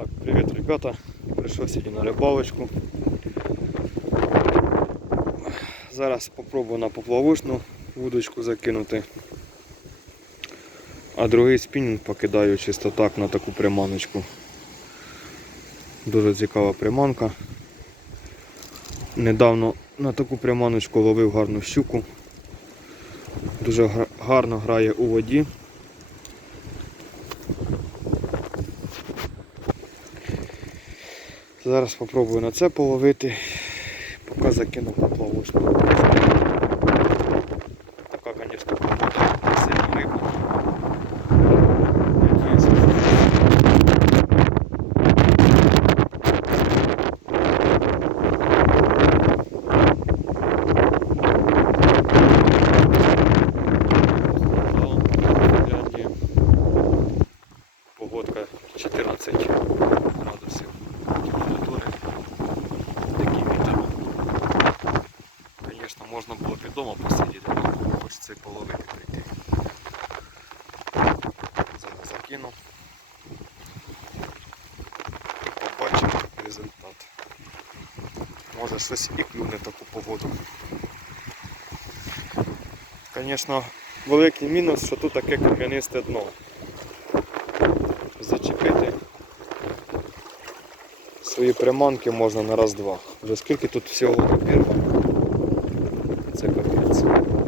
Так, привет, ребята. Прийшов сьогодні на рибалочку. Зараз попробую на поплавочну вудочку закинути. А другий спінінг покидаю чисто так на таку приманочку. Дуже цікава приманка. Недавно на таку приманочку ловив гарну щуку. Дуже гарно грає у воді. Зараз спробую на це половити, поки закину поплавочку. Така, звісно, погода. Надіюся, що Погодка 14 Звісно, можна було б і вдома посидіти, але хочеться і половити прийти. Зараз закину. І побачимо результат. Може щось і клюне таку погоду. Звісно, великий мінус, що тут таке кам'янисте дно. Зачепити свої приманки можна на раз-два. Вже скільки тут всього обірвано це капець.